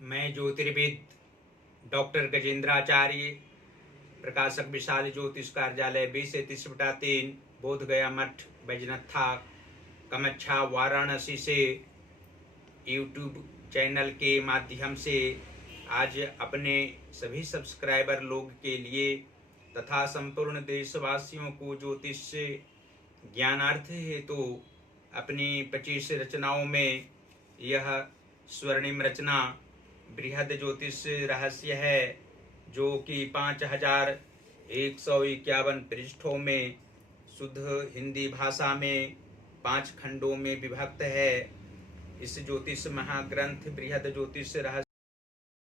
मैं ज्योतिर्विद डॉक्टर गजेंद्राचार्य, प्रकाशक विशाल ज्योतिष कार्यालय 20-33/3 बोधगया मठ बैजनाथा कामाख्या वाराणसी से यूट्यूब चैनल के माध्यम से आज अपने सभी सब्सक्राइबर लोग के लिए तथा संपूर्ण देशवासियों को ज्योतिष से ज्ञानार्थ हेतु अपनी 25 रचनाओं में यह स्वर्णिम रचना बृहद ज्योतिष रहस्य है, जो कि 5151 पृष्ठों में शुद्ध हिंदी भाषा में 5 खंडों में विभक्त है। इस ज्योतिष महाग्रंथ बृहद ज्योतिष रहस्य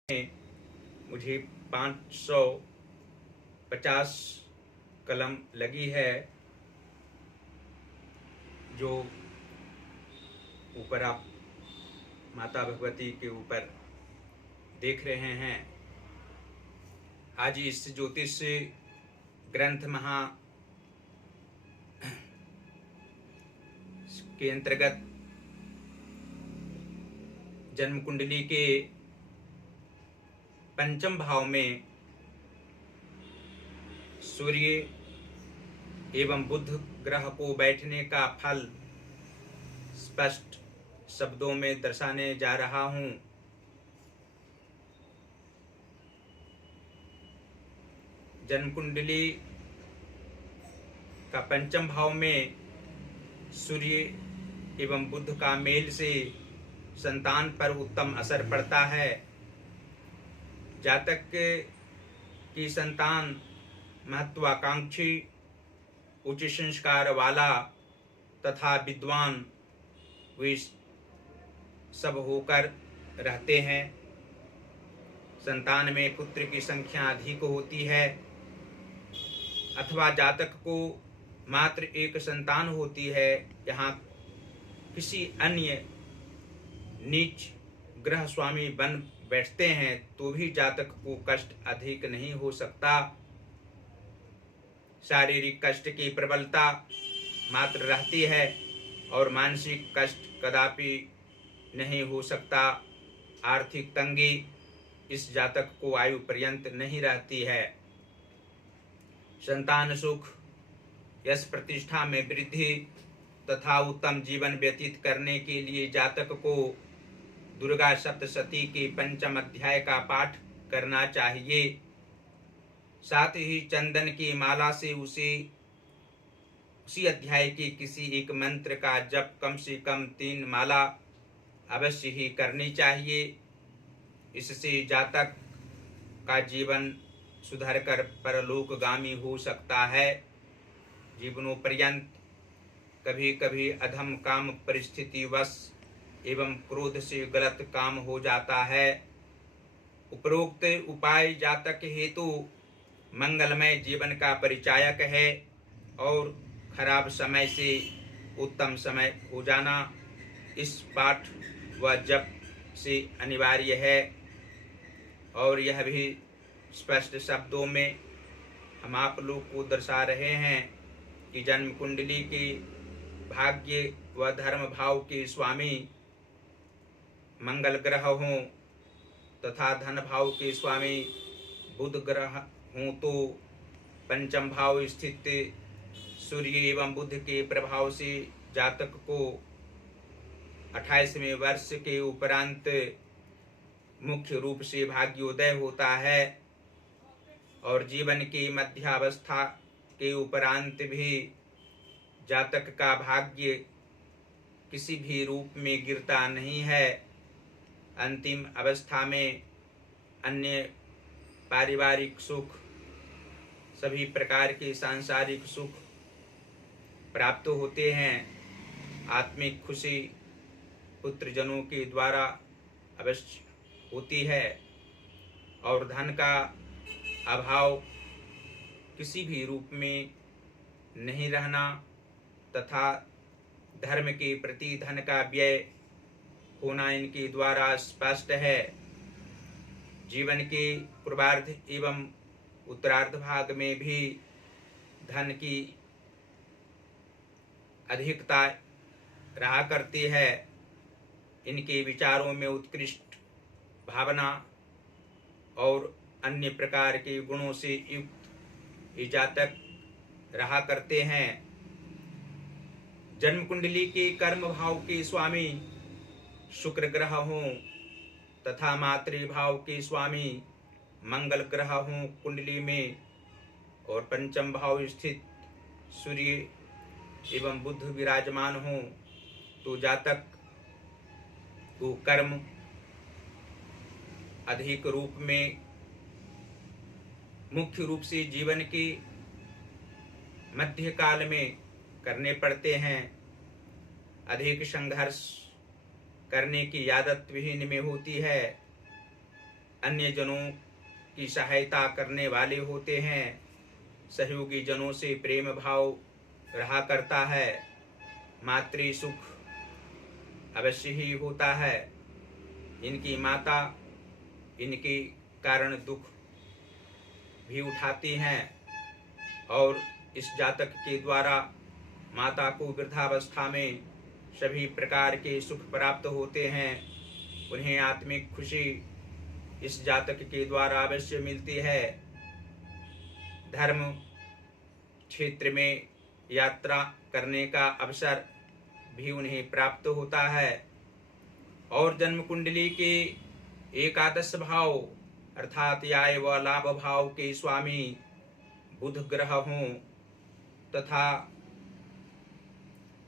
में मुझे 550 कलम लगी है, जो ऊपर आप माता भगवती के ऊपर देख रहे हैं। आज इस ज्योतिष ग्रंथ महा के अंतर्गत जन्म कुंडली के पंचम भाव में सूर्य एवं बुध ग्रह को बैठने का फल स्पष्ट शब्दों में दर्शाने जा रहा हूं। जन्म कुंडली का पंचम भाव में सूर्य एवं बुध का मेल से संतान पर उत्तम असर पड़ता है। जातक की संतान महत्वाकांक्षी, उच्च संस्कार वाला तथा विद्वान वे सब होकर रहते हैं। संतान में पुत्र की संख्या अधिक होती है, अथवा जातक को मात्र एक संतान होती है। यहाँ किसी अन्य नीच ग्रह स्वामी बन बैठते हैं तो भी जातक को कष्ट अधिक नहीं हो सकता। शारीरिक कष्ट की प्रबलता मात्र रहती है और मानसिक कष्ट कदापि नहीं हो सकता। आर्थिक तंगी इस जातक को आयु पर्यंत नहीं रहती है। संतान सुख, यश प्रतिष्ठा में वृद्धि तथा उत्तम जीवन व्यतीत करने के लिए जातक को दुर्गा सप्तशती के पंचम अध्याय का पाठ करना चाहिए। साथ ही चंदन की माला से उसी अध्याय के किसी एक मंत्र का जप कम से कम 3 माला अवश्य ही करनी चाहिए। इससे जातक का जीवन सुधरकर परलोकगामी हो सकता है। जीवनोपर्यंत कभी कभी अधम काम परिस्थितिवश एवं क्रोध से गलत काम हो जाता है। उपरोक्त उपाय जातक हेतु मंगलमय जीवन का परिचायक है और खराब समय से उत्तम समय हो जाना इस पाठ व जप से अनिवार्य है। और यह भी स्पष्ट शब्दों में हम आप लोग को दर्शा रहे हैं कि जन्म कुंडली के भाग्य व धर्म भाव के स्वामी मंगल ग्रह हों तथा धन भाव के स्वामी बुध ग्रह हों तो पंचम भाव स्थित सूर्य एवं बुध के प्रभाव से जातक को 28वें वर्ष के उपरांत मुख्य रूप से भाग्योदय होता है और जीवन की मध्यावस्था के उपरांत भी जातक का भाग्य किसी भी रूप में गिरता नहीं है। अंतिम अवस्था में अन्य पारिवारिक सुख, सभी प्रकार के सांसारिक सुख प्राप्त होते हैं। आत्मिक खुशी पुत्रजनों के द्वारा अवश्य होती है और धन का अभाव किसी भी रूप में नहीं रहना तथा धर्म के प्रति धन का व्यय होना इनके द्वारा स्पष्ट है। जीवन के पूर्वार्ध एवं उत्तरार्ध भाग में भी धन की अधिकता रहा करती है। इनके विचारों में उत्कृष्ट भावना और अन्य प्रकार के गुणों से युक्त ये जातक रहा करते हैं। जन्म कुंडली के कर्म भाव के स्वामी शुक्र ग्रह हों तथा मातृभाव के स्वामी मंगल ग्रह हों कुंडली में, और पंचम भाव स्थित सूर्य एवं बुध विराजमान हों, तो जातक को कर्म अधिक रूप में मुख्य रूप से जीवन के मध्य काल में करने पड़ते हैं। अधिक संघर्ष करने की आदत विहीन में होती है। अन्य जनों की सहायता करने वाले होते हैं। सहयोगी जनों से प्रेम भाव रहा करता है। मातृ सुख अवश्य ही होता है। इनकी माता इनके कारण दुख भी उठाती हैं, और इस जातक के द्वारा माता को वृद्धावस्था में सभी प्रकार के सुख प्राप्त होते हैं। उन्हें आत्मिक खुशी इस जातक के द्वारा अवश्य मिलती है। धर्म क्षेत्र में यात्रा करने का अवसर भी उन्हें प्राप्त होता है। और जन्म कुंडली के एकादश भाव अर्थात आय व लाभ भाव के स्वामी बुध ग्रह हों तथा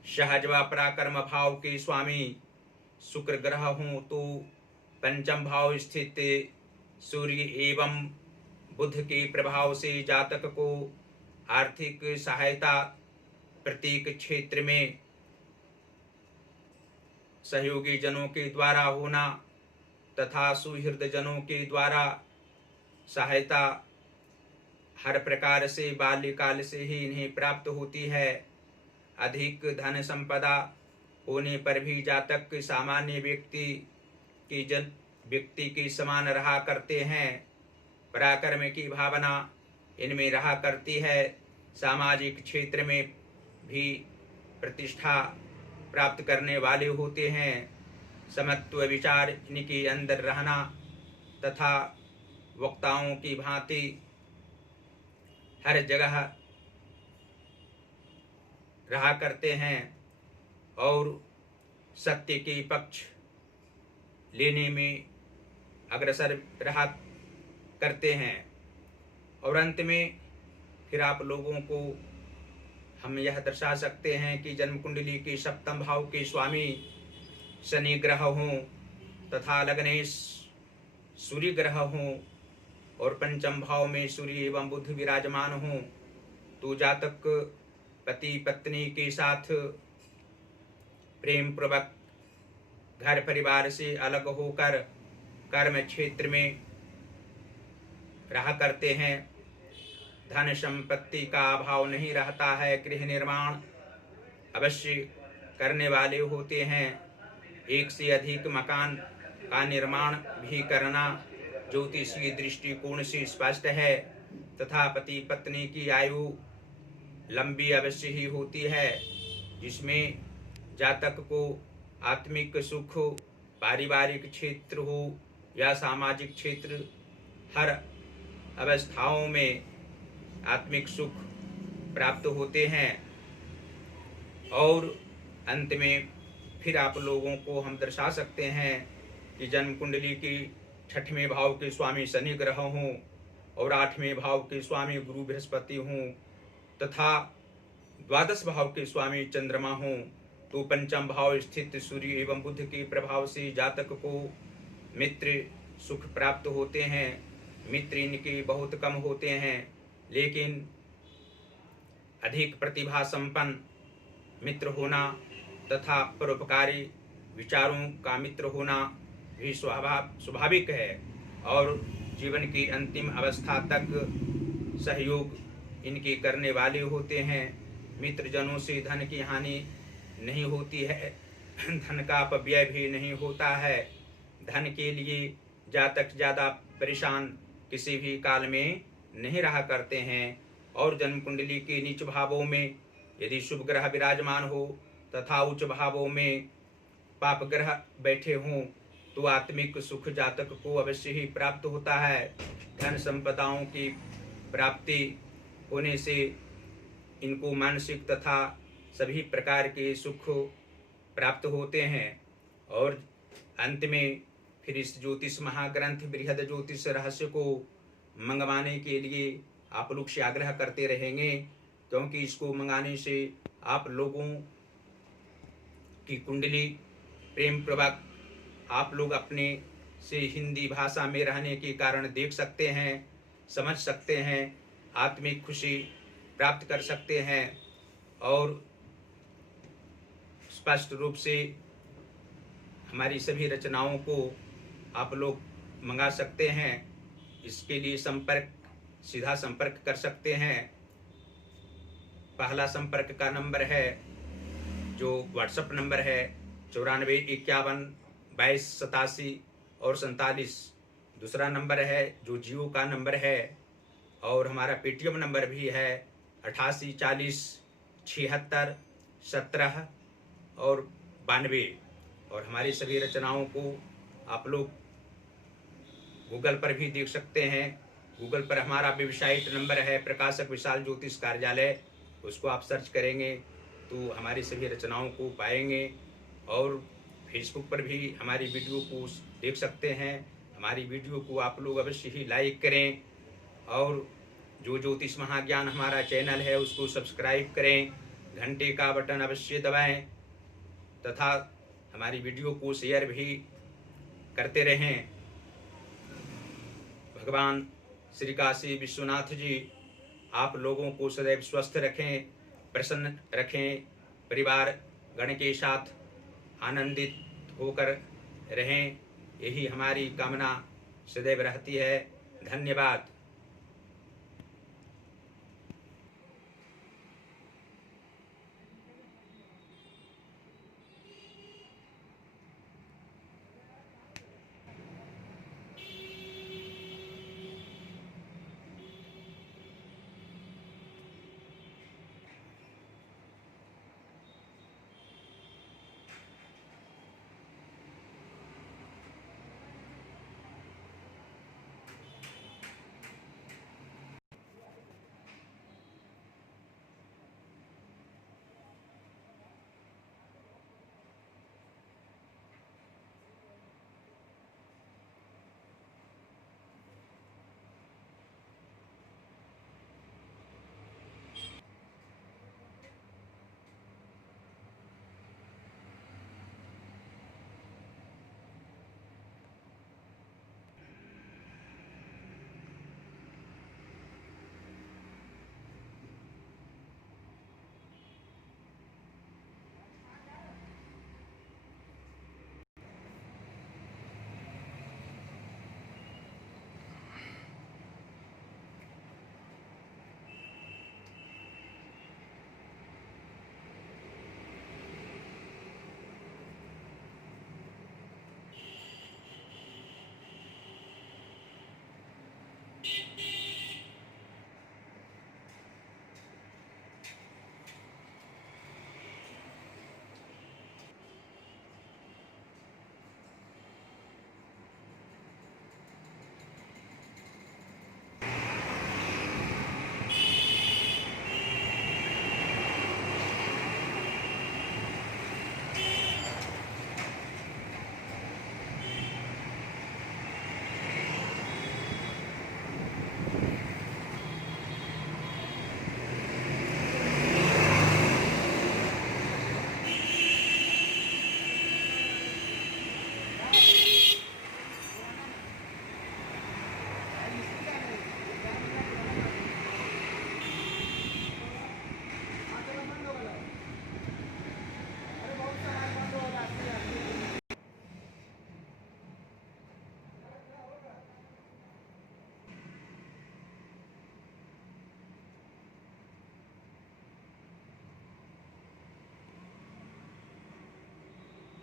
सहज व पराक्रम भाव के स्वामी शुक्र ग्रह हों, तो पंचम भाव स्थित सूर्य एवं बुध के प्रभाव से जातक को आर्थिक सहायता प्रत्येक क्षेत्र में सहयोगी जनों के द्वारा होना तथा सुहृद जनों के द्वारा सहायता हर प्रकार से बाल्यकाल से ही इन्हें प्राप्त होती है। अधिक धन संपदा होने पर भी जातक सामान्य व्यक्ति के समान रहा करते हैं। पराक्रम की भावना इनमें रहा करती है। सामाजिक क्षेत्र में भी प्रतिष्ठा प्राप्त करने वाले होते हैं। समत्व विचार इनके अंदर रहना तथा वक्ताओं की भांति हर जगह रहा करते हैं और सत्य के पक्ष लेने में अग्रसर रहा करते हैं। और अंत में फिर आप लोगों को हम यह दर्शा सकते हैं कि जन्म कुंडली के सप्तम भाव के स्वामी शनि ग्रह हों तथा लग्नेश सूर्य ग्रह हों और पंचम भाव में सूर्य एवं बुध विराजमान हों, तो जातक पति पत्नी के साथ प्रेम पूर्वक घर परिवार से अलग होकर कर्म क्षेत्र में रहा करते हैं। धन संपत्ति का अभाव नहीं रहता है। गृह निर्माण अवश्य करने वाले होते हैं। एक से अधिक मकान का निर्माण भी करना ज्योतिषीय दृष्टिकोण से स्पष्ट है तथा पति पत्नी की आयु लंबी अवश्य ही होती है, जिसमें जातक को आत्मिक सुख पारिवारिक क्षेत्र हो या सामाजिक क्षेत्र, हर अवस्थाओं में आत्मिक सुख प्राप्त होते हैं। और अंत में फिर आप लोगों को हम दर्शा सकते हैं कि जन्म कुंडली की 6वें भाव के स्वामी शनि ग्रह हों और 8वें भाव के स्वामी गुरु बृहस्पति हों तथा 12 भाव के स्वामी चंद्रमा हों, तो पंचम भाव स्थित सूर्य एवं बुध के प्रभाव से जातक को मित्र सुख प्राप्त होते हैं। मित्र इनके बहुत कम होते हैं, लेकिन अधिक प्रतिभा संपन्न मित्र होना तथा परोपकारी विचारों का मित्र होना भी स्वाभाविक है। और जीवन की अंतिम अवस्था तक सहयोग इनके करने वाले होते हैं। मित्रजनों से धन की हानि नहीं होती है, धन का अपव्यय भी नहीं होता है। धन के लिए जातक ज़्यादा परेशान किसी भी काल में नहीं रहा करते हैं। और जन्म कुंडली के नीच भावों में यदि शुभ ग्रह विराजमान हो तथा उच्च भावों में पाप ग्रह बैठे हों, तो आत्मिक सुख जातक को अवश्य ही प्राप्त होता है। धन संपदाओं की प्राप्ति होने से इनको मानसिक तथा सभी प्रकार के सुख प्राप्त होते हैं। और अंत में फिर इस ज्योतिष महाग्रंथ बृहद ज्योतिष रहस्य को मंगवाने के लिए आप लोग से आग्रह करते रहेंगे, क्योंकि इसको मंगाने से आप लोगों की कुंडली प्रेम पूर्वक आप लोग अपने से हिंदी भाषा में रहने के कारण देख सकते हैं, समझ सकते हैं, आत्मिक खुशी प्राप्त कर सकते हैं और स्पष्ट रूप से हमारी सभी रचनाओं को आप लोग मंगा सकते हैं। इसके लिए सीधा संपर्क कर सकते हैं। पहला संपर्क का नंबर है जो व्हाट्सएप नंबर है 9451228747। दूसरा नंबर है जो जियो का नंबर है, और हमारा पेटीएम नंबर भी है 88407617 और 92। और हमारी सभी रचनाओं को आप लोग गूगल पर भी देख सकते हैं। गूगल पर हमारा वेबसाइट नंबर है प्रकाशक विशाल ज्योतिष कार्यालय, उसको आप सर्च करेंगे तो हमारी सभी रचनाओं को पाएंगे। और फेसबुक पर भी हमारी वीडियो को देख सकते हैं। हमारी वीडियो को आप लोग अवश्य ही लाइक करें, और जो ज्योतिष महाज्ञान हमारा चैनल है उसको सब्सक्राइब करें, घंटे का बटन अवश्य दबाएं तथा हमारी वीडियो को शेयर भी करते रहें। भगवान श्री काशी विश्वनाथ जी आप लोगों को सदैव स्वस्थ रखें, प्रसन्न रखें, परिवार गण के साथ आनंदित होकर रहें, यही हमारी कामना सदैव रहती है। धन्यवाद।